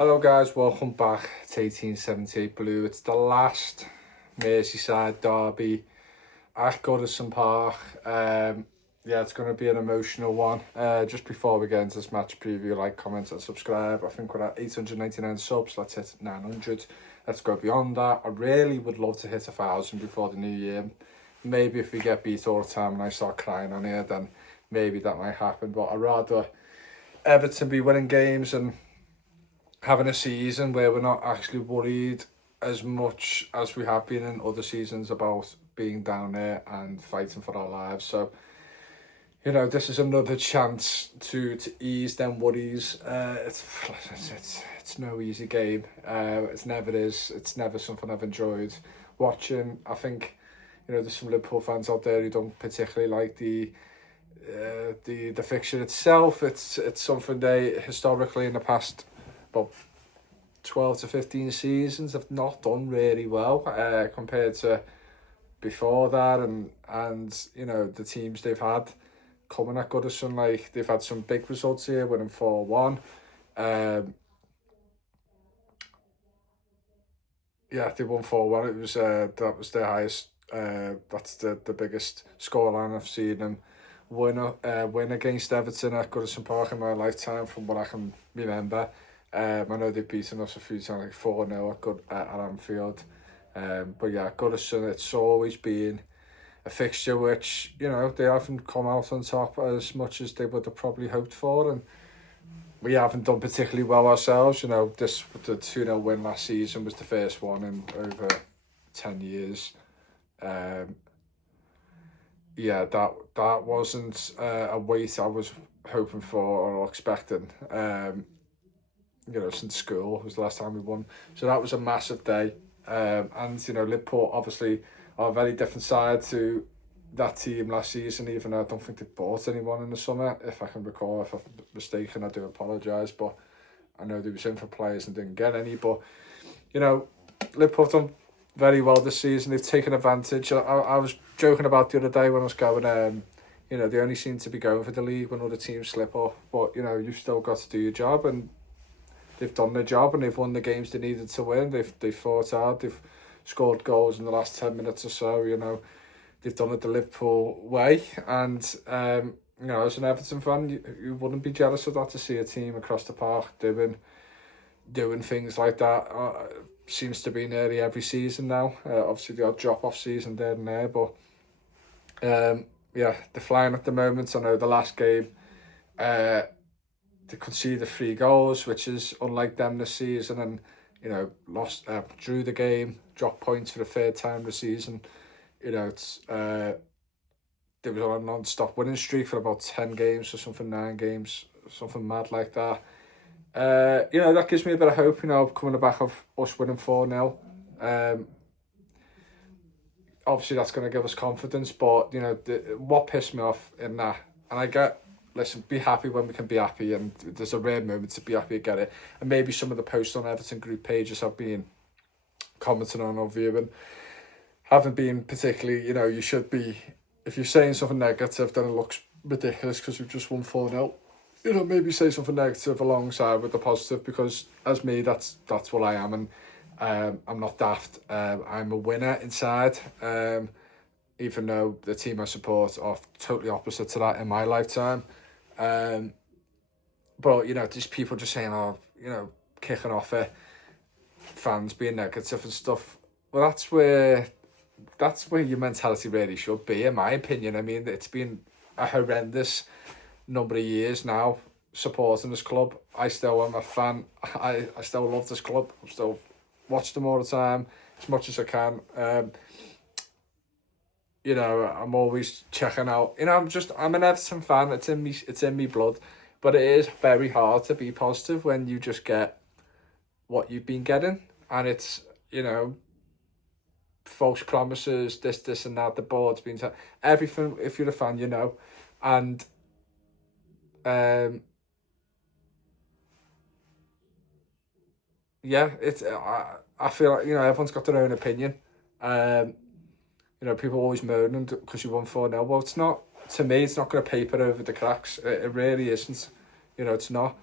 Hello guys, welcome back to 1878 Blue. It's the last Merseyside derby at Goodison Park. Yeah, it's going to be an emotional one. Just before we get into this match preview, like, comment and subscribe. I think we're at 899 subs, let's hit 900. Let's go beyond that. I really would love to hit 1,000 before the new year. Maybe if we get beat all the time and I start crying on here, then maybe that might happen. But I'd rather Everton be winning games and having a season where we're not actually worried as much as we have been in other seasons about being down there and fighting for our lives. So, you know, this is another chance to ease them worries. It's no easy game. It's never is. It's never something I've enjoyed watching. I think, you know, there's some Liverpool fans out there who don't particularly like the fixture itself. It's something they historically in the past about 12 to 15 seasons have not done really well compared to before that, and you know, the teams they've had coming at Goodison, like they've had some big results here, winning 4-1. Yeah, they won 4-1. It was that was their highest, that's the biggest scoreline I've seen them win against Everton at Goodison Park in my lifetime, from what I can remember. I know they've beaten us a few times, like 4-0 at Anfield. But yeah, Goodison, it's always been a fixture which, you know, they haven't come out on top as much as they would have probably hoped for, and we haven't done particularly well ourselves. You know, the 2-0 win last season was the first one in over 10 years. Yeah, that wasn't a weight I was hoping for or expecting. You know, since school was the last time we won. So that was a massive day. And, you know, Liverpool obviously are a very different side to that team last season, even though I don't think they've bought anyone in the summer, if I can recall. If I'm mistaken, I do apologise, but I know they was in for players and didn't get any. But, you know, Liverpool have done very well this season. They've taken advantage. I was joking about the other day when I was going, you know, they only seem to be going for the league when other teams slip up. But, you know, you've still got to do your job, and they've done their job and they've won the games they needed to win. They've fought hard. They've scored goals in the last 10 minutes or so. You know, they've done it the Liverpool way. And, you know, as an Everton fan, you wouldn't be jealous of that, to see a team across the park doing things like that. Seems to be nearly every season now. Obviously, the odd drop-off season there and there. But, yeah, they're flying at the moment. I know the last game, they conceded 3 goals, which is unlike them this season, and, you know, drew the game, dropped points for the 3rd time this season. You know, it's there was on a non-stop winning streak for about 10 games or something, 9 games, something mad like that. You know, that gives me a bit of hope, you know, coming back of us winning 4-0. Obviously that's going to give us confidence, but, you know, what pissed me off in that, and I get, listen, be happy when we can be happy, and there's a rare moment to be happy to get it. And maybe some of the posts on Everton group pages have been commenting on or viewing haven't been particularly, you know, you should be, if you're saying something negative, then it looks ridiculous because we've just won 4-0. You know, maybe say something negative alongside with the positive, because as me, that's what I am, and I'm not daft. I'm a winner inside. Even though the team I support are totally opposite to that in my lifetime. But, you know, there's people just saying, oh, you know, kicking off at fans being negative and stuff. Well, that's where your mentality really should be, in my opinion. I mean, it's been a horrendous number of years now supporting this club. I still am a fan. I still love this club. I still watch them all the time as much as I can. You know, I'm always checking out. You know, I'm an Everton fan. It's in me blood. But it is very hard to be positive when you just get what you've been getting, and it's, you know, false promises, this and that. The board's been everything. If you're a fan, you know, and yeah, it's I feel like, you know, everyone's got their own opinion. You know, people always moaning because you won 4-0. Well, it's not, to me, it's not going to paper over the cracks. It really isn't. You know, it's not.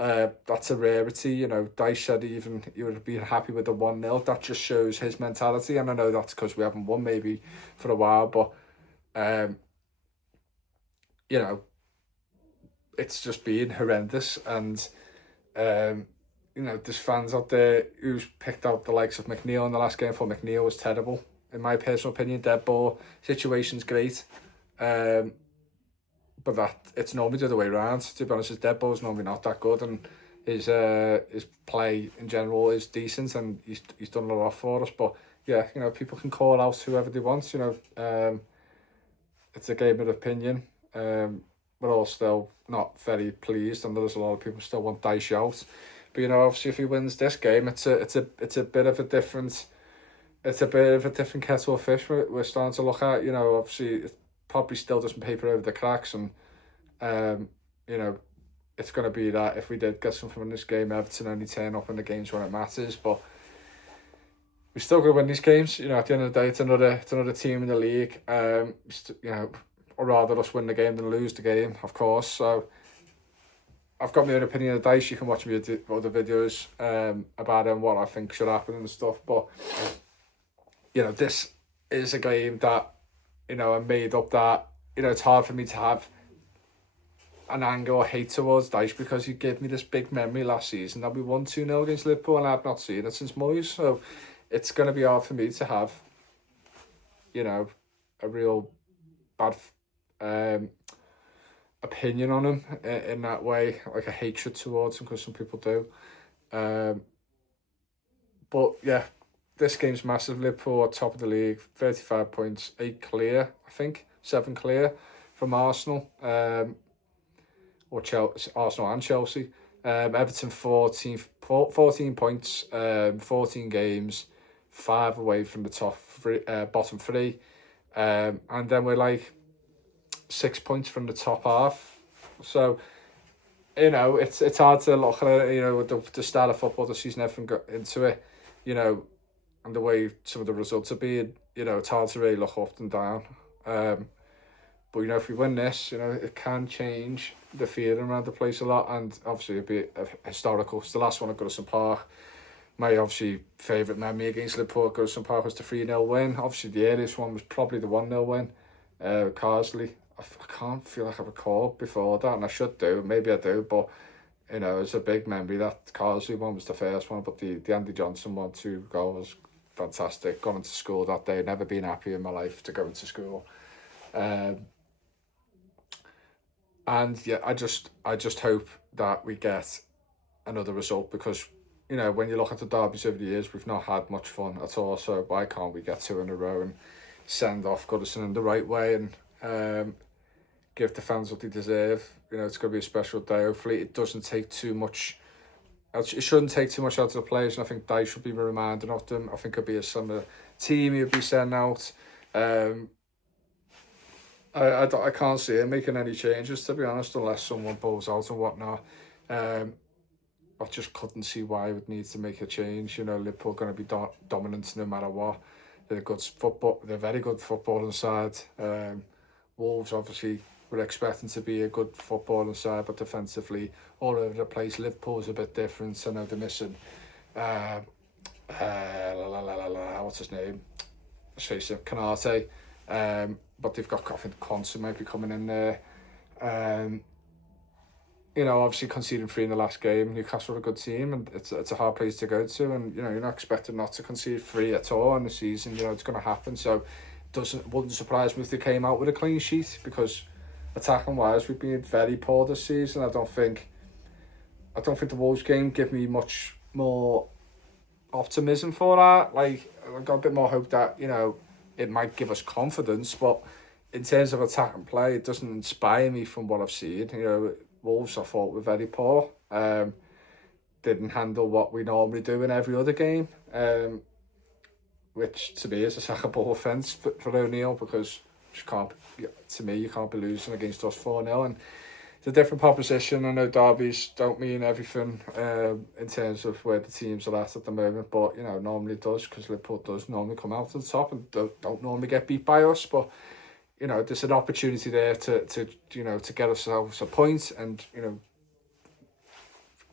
That's a rarity. You know, Dyche said even he would have been happy with the 1-0. That just shows his mentality, and I know that's because we haven't won maybe for a while, but you know, it's just been horrendous. And you know, there's fans out there who's picked out the likes of McNeil in the last game. For McNeil was terrible, in my personal opinion. Dead ball situation's great, but that it's normally the other way around. To be honest, his dead ball's normally not that good, and his play in general is decent, and he's done a lot for us. But yeah, you know, people can call out whoever they want. You know, it's a game of opinion. We're all still not very pleased, and there's a lot of people still want Dyche out. But you know, obviously, if he wins this game, it's a bit of a different kettle of fish we're starting to look at. You know, obviously, it probably still doesn't paper over the cracks, and you know, it's going to be that if we did get something in this game, Everton only turn up in the games when it matters. But we're still going to win these games. You know, at the end of the day, it's another team in the league. You know, or rather us win the game than lose the game, of course. So I've got my own opinion of Dyche. You can watch me other videos about him, what I think should happen and stuff. But you know, this is a game that, you know, I made up that, you know, it's hard for me to have an anger or hate towards Dyche because he gave me this big memory last season that we won 2-0 against Liverpool, and I've not seen it since Moyes. So it's going to be hard for me to have, you know, a real bad opinion on him in that way, like a hatred towards him, because some people do. But yeah, this game's massive. Liverpool are top of the league, 35 points, 8 clear, I think, 7 clear from Arsenal, or Chelsea, Arsenal and Chelsea. Everton 14 points, 14 games, 5 away from the bottom 3. And then we're like 6 points from the top half. So, you know, it's hard to look at it, you know, with the start of football, the season, everything got into it, you know, and the way some of the results are being, you know, it's hard to really look up and down. But, you know, if we win this, you know, it can change the feeling around the place a lot, and obviously it'd be historical. It's the last one at Goodison Park. My obviously favourite memory against Liverpool at Goodison Park was the 3-0 win. Obviously the earliest one was probably the 1-0 win, Carsley. I can't feel like I recall before that, and I should do, maybe I do, but you know, it's a big memory. That Carsley one was the first one, but the Andy Johnson one, 2 goals, fantastic. Got into school that day, never been happy in my life to go into school. And yeah, I just hope that we get another result, because, you know, when you look at the derbies over the years, we've not had much fun at all. So why can't we get 2 in a row and send off Goodison in the right way, and give the fans what they deserve? You know, it's going to be a special day. Hopefully it doesn't take too much. It shouldn't take too much out of the players, and I think Dyche should be reminding of them. I think it'll be a summer team he'll be sending out. I can't see him making any changes, to be honest, unless someone pulls out and whatnot. I just couldn't see why I would need to make a change. You know, Liverpool are going to be dominant no matter what. They're very good footballing side. Wolves, obviously, we're expecting to be a good footballing side, but defensively, all over the place. Liverpool's a bit different. I know they're missing, what's his name? Let's face it, Canate. But they've got, I think, Quantum might be coming in there. You know, obviously conceding 3 in the last game. Newcastle are a good team, and it's a hard place to go to. And you know, you're not expecting not to concede 3 at all in the season. You know, it's going to happen. So, wouldn't surprise me if they came out with a clean sheet, because attacking wise, we've been very poor this season. I don't think the Wolves game gave me much more optimism for that. Like, I've got a bit more hope that, you know, it might give us confidence, but in terms of attack and play, it doesn't inspire me from what I've seen. You know, Wolves, I thought, were very poor. Didn't handle what we normally do in every other game, which to me is a sackable offence for O'Neill, because you can't be losing against us 4-0. And it's a different proposition. I know derbies don't mean everything in terms of where the teams are at the moment, but you know, normally it does, because Liverpool does normally come out to the top and don't normally get beat by us. But you know, there's an opportunity there to get ourselves a point, and you know,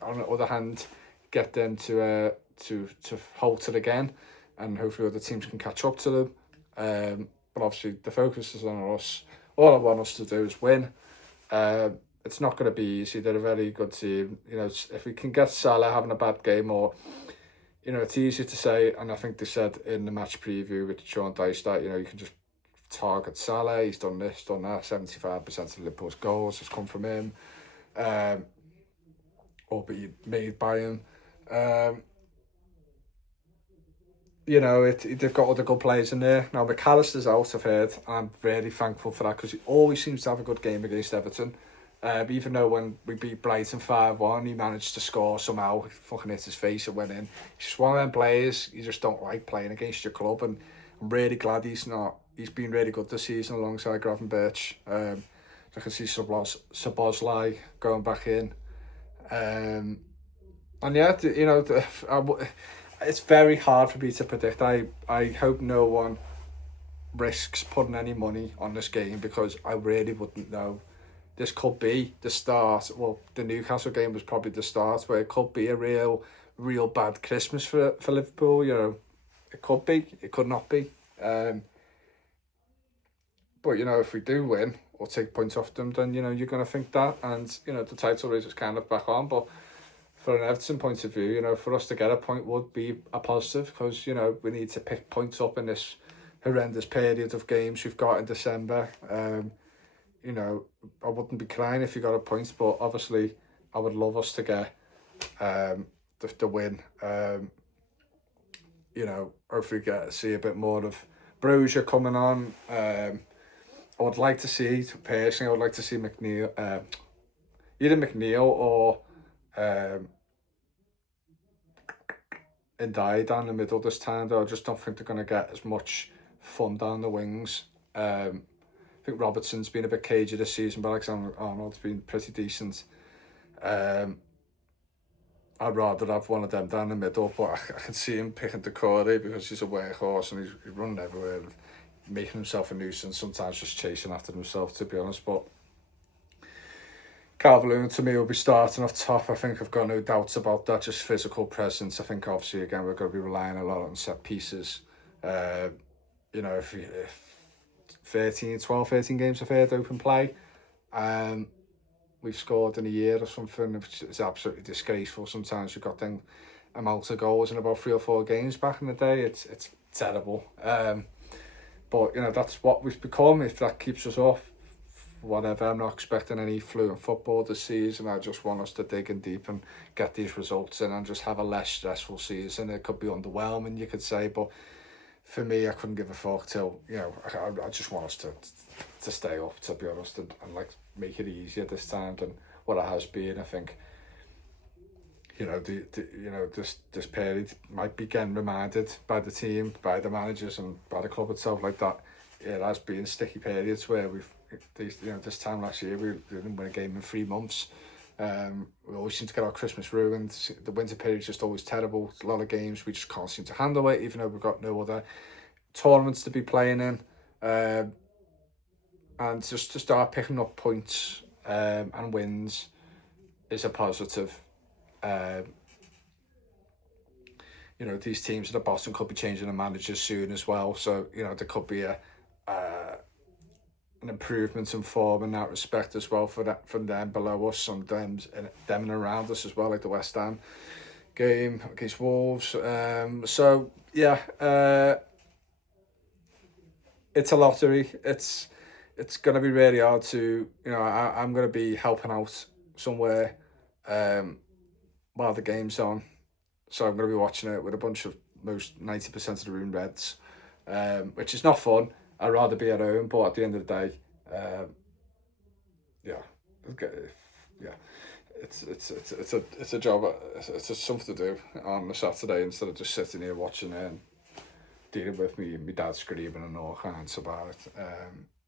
on the other hand, get them to halt it again, and hopefully other teams can catch up to them. But obviously the focus is on us. All I want us to do is win. It's not going to be easy. They're a very good team. You know, if we can get Salah having a bad game, or it's easy to say, and I think they said in the match preview with Sean Dyche that you can just target Salah. He's done this, done that. 75% of Liverpool's goals has come from him, or be made by him. They've got other good players in there. Now, McAllister's out, I've heard. I'm very thankful for that because he always seems to have a good game against Everton. Even though when we beat Brighton 5-1, he managed to score somehow. He fucking hit his face and went in. He's just one of them players you just don't like playing against your club, and I'm really glad he's been really good this season alongside Gravenberch. I can see Szoboszlai going back in. And yeah, it's very hard for me to predict. I hope no one risks putting any money on this game because I really wouldn't know. This could be the start. Well, the Newcastle game was probably the start where it could be a real bad Christmas for Liverpool. It could be, it could not be. But if we do win or take points off them, then you're going to think that, and the title race is kind of back on. But for an Everton point of view, for us to get a point would be a positive because we need to pick points up in this horrendous period of games we've got in December. I wouldn't be crying if you got a point, but obviously I would love us to get the win. Hopefully see a bit more of Bruger coming on. I would like to see, personally, McNeil, either McNeil or Ndiaye down the middle this time, though. I just don't think they're going to get as much fun down the wings. I think Robertson's been a bit cagey this season, but Alexander-Arnold's been pretty decent. I'd rather have one of them down the middle, but I can see him picking Decore because he's a workhorse and he's running everywhere, making himself a nuisance, sometimes just chasing after himself, to be honest. But Calvert-Lewin to me will be starting off top. I think I've got no doubts about that, just physical presence. I think obviously again we're going to be relying a lot on set pieces. If 13 games I've heard open play, we've scored in a year or something, which is absolutely disgraceful. Sometimes we've got them amount of goals in about 3 or 4 games back in the day. It's terrible. But that's what we've become. If that keeps us off, whatever. I'm not expecting any fluent football this season. I just want us to dig in deep and get these results in and just have a less stressful season. It could be underwhelming, you could say, but for me, I couldn't give a fuck till I just want us to stay up, to be honest, and like make it easier this time than what it has been. I think this period might be getting reminded by the team, by the managers, and by the club itself, like that. It has been sticky periods where this time last year we didn't win a game in 3 months. We always seem to get our Christmas ruined. The winter period is just always terrible. A lot of games we just can't seem to handle it, even though we've got no other tournaments to be playing in. And just to start picking up points and wins is a positive. These teams at the bottom could be changing the managers soon as well, so there could be an improvement in form in that respect as well from them below us, and them and around us as well, like the West Ham game against Wolves. So yeah, it's a lottery. It's going to be really hard to, I'm going to be helping out somewhere while the game's on. So I'm going to be watching it with a bunch of 90% of the room Reds, which is not fun. I'd rather be at home, but at the end of the day, it's a job. It's something to do on a Saturday instead of just sitting here watching it and dealing with me dad screaming and all kinds about it.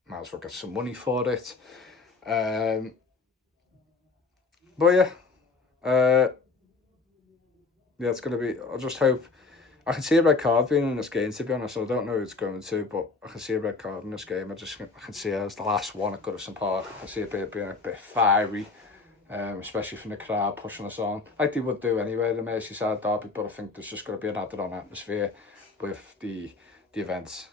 Might as well get some money for it. But yeah, it's going to be, I just hope, I can see a red card being in this game, to be honest. I don't know who it's going to, but I can see a red card in this game. I can see it as the last one at Goodison Park. I see it being a bit fiery. especially from the crowd pushing us on, like they would do anyway, the Merseyside derby. But I think there's just got to be an added-on atmosphere with the events.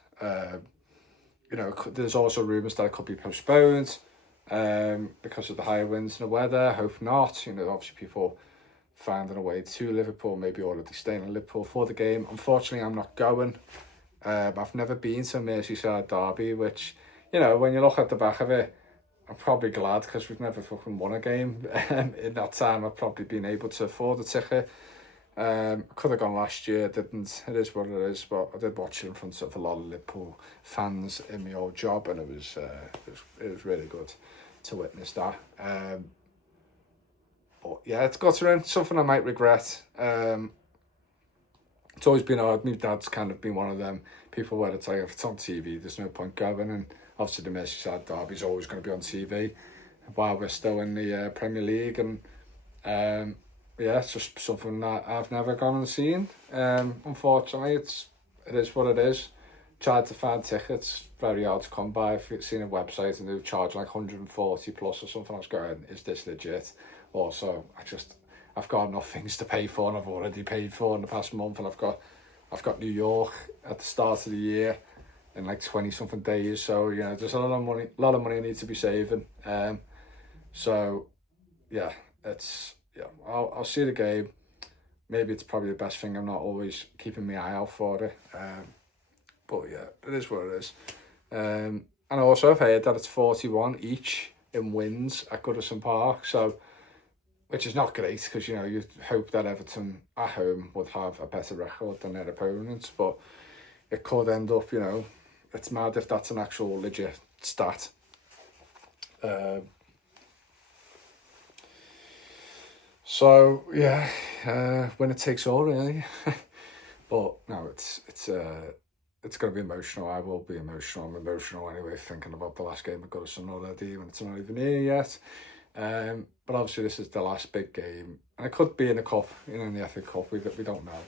There's also rumours that it could be postponed because of the high winds and the weather. Hope not. Obviously people finding a way to Liverpool, maybe already staying in Liverpool for the game. Unfortunately, I'm not going. I've never been to a Merseyside derby, which, when you look at the back of it, I'm probably glad because we've never fucking won a game. In that time, I've probably been able to afford a ticket. Could have gone last year, didn't. It is what it is, but I did watch it in front of a lot of Liverpool fans in my old job, and it was really good to witness that. But yeah, it's got to end. Something I might regret. It's always been hard. My dad's kind of been one of them people where it's like, if it's on TV, there's no point going. And obviously the Merseyside derby's always going to be on TV while we're still in the Premier League. And yeah, it's just something that I've never gone and seen. Unfortunately, it is what it is. Tried to find tickets, very hard to come by. I've seen a website and they charge like 140 plus or something. I was going, is this legit? Also, I've got enough things to pay for, and I've already paid for in the past month, and I've got New York at the start of the year in like 20 something days. So there's a lot of money I need to be saving. So yeah, I'll see the game. Maybe it's probably the best thing I'm not always keeping my eye out for it. But yeah, it is what it is. And also I've heard that it's 41 each in wins at Goodison Park, so which is not great because you hope that Everton at home would have a better record than their opponents, but it could end up, it's mad if that's an actual legit stat. So yeah, winner takes all really. But no, it's going to be emotional. I will be emotional. I'm emotional anyway, thinking about the last game of Goodison already when it's not even here yet. But obviously this is the last big game, and it could be in the cup, in the FA Cup. We don't know.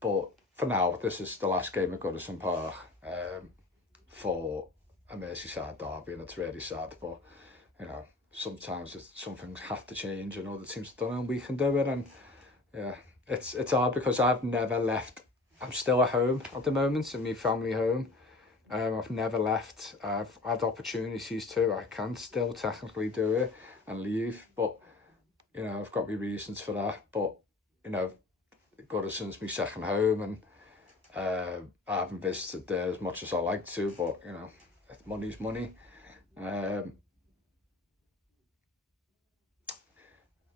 But for now, this is the last game at Goodison Park for a Merseyside derby, and it's really sad. But sometimes some things have to change, and other teams don't know, and we can do it. And yeah, it's hard because I've never left. I'm still at home at the moment in my family home. I've never left. I've had opportunities to. I can still technically do it and leave, but I've got my reasons for that. But Goodison's my second home, and I haven't visited there as much as I like to. But money's money, and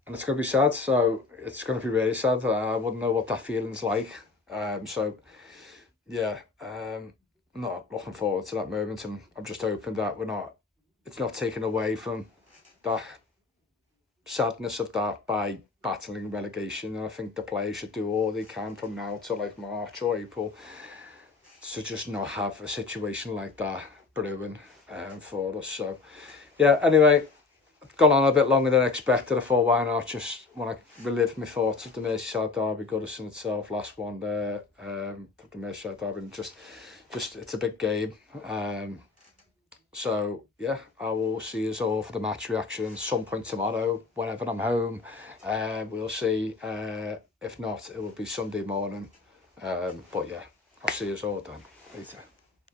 it's gonna be sad. So it's gonna be really sad. I wouldn't know what that feeling's like. So yeah. Not looking forward to that moment, and I'm just hoping that it's not taken away from that sadness of that by battling relegation. And I think the players should do all they can from now to like March or April to just not have a situation like that brewing for us. So yeah, anyway, it's gone on a bit longer than expected. I thought, why not just want to relive my thoughts of the Merseyside derby, Goodison itself, last one there, for the Merseyside derby, and just it's a big game. So yeah, I will see us all for the match reaction some point tomorrow whenever I'm home. We'll see. If not, it will be Sunday morning. But yeah, I'll see us all then later.